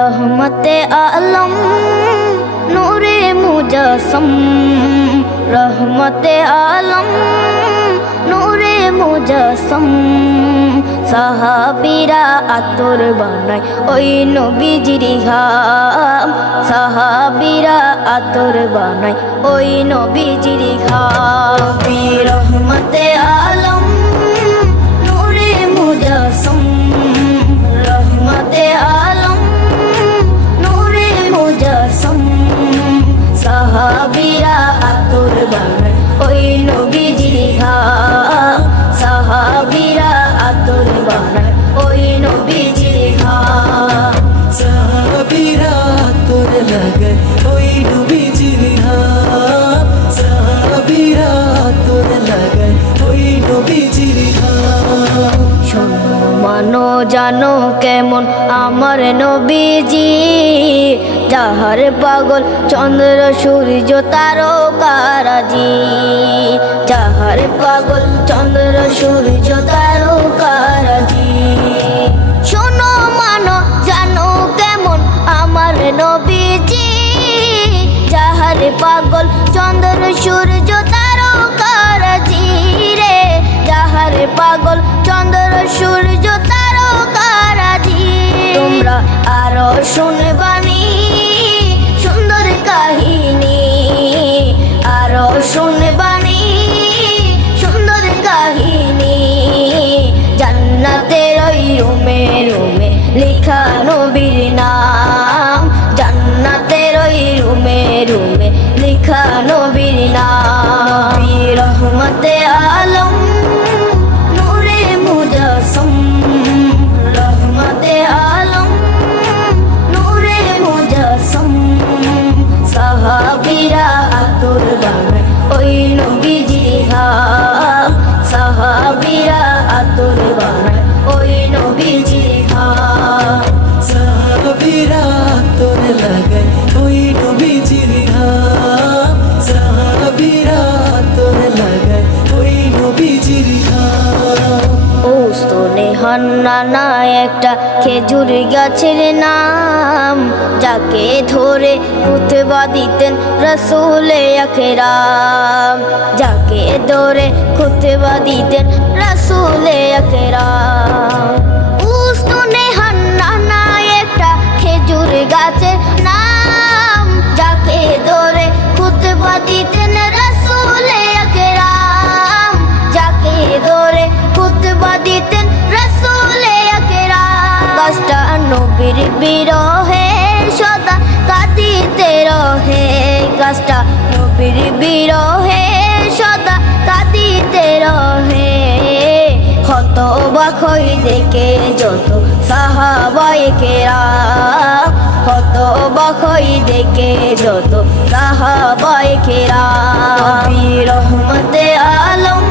रहमते आलम नूरे मुजस्सम, रहमते आलम नूरे मुजस्सम। সাহাবীরা আতর বানায় ওই নবীজির ঘাম, সাহাবীরা আতর বানায় ওই নবীজির ঘাম। রহমতে আলম নূরে মুজস্সম, রহমতে আলম নূরে মুজস্সম। সাহাবীরা আতর বানায় ওই নবীজির ঘাম, সাহাবীরা আতর বানায় ওই নবীজির ঘাম। সাহাবীরা আতর লাগায় ওই নবীজির ঘাম, সাহাবীরা আতর লাগায় ওই নবীজির ঘাম। শোনো মানো জানো কেমন আমার নবীজি, যাহার পাগল চন্দ্র সূর্য তারকারাজি, যাহার পাগল চন্দ্র সূর্য তারকারাজি। শোনো মানো জানো কেমন আমার নবীজি, যাহার পাগল চন্দ্র সূর্য তারকারাজি রে, যাহার পাগল চন্দ্র সূর্য তারকারাজি। তোমরা আরো শুনবানি সুন্দর কাহিনী, আরো শুনবানি সুন্দর কাহিনী। জান্নাতের ওই রুমে রুমে লেখা নবীর নাম, জান্নাতের ওই রুমে রুমে লেখা নবীর নাম। রহমতে আলম নূরে মুজস্সম, রহমতে আলম নূরে মুজস্সম। সাহাবীরা আতর বানায় ওই নবীজির ঘাম, সাহাবীরা আতর বানায় ওই নবীজির ঘাম। সাহাবীরা আতর লাগায় ওই নবীজির ঘাম, সাহাবীরা আতর লাগায় ওই নবীজির ঘাম। ওস্তনে হান্নানা একটা খেজুর গাছের নাম, যাকে ধরে খুতবা দিতেন রাসূলে আকরাম, যাকে ধরে খুতবা দিতেন রাসূলে আকরাম। ওস্তনে হান্নানা একটা খেজুর গাছের নাম, যাকে ধরে খুতবা দিতেন রাসূলে আকরাম, যাকে ধরে খুতবা দিতেন রাসূলে আকরাম। গাছটা নবীর বিরহে সদা কাঁদিতে রহে, গাছটা নবীর বিরহে সদা কাঁদিতে রহে। হতবাক হয়ে দেখে যত সাহাবায়ে কেরাম, হতবাক হয়ে দেখে যত সাহাবায়ে কেরাম। রহমতে আলম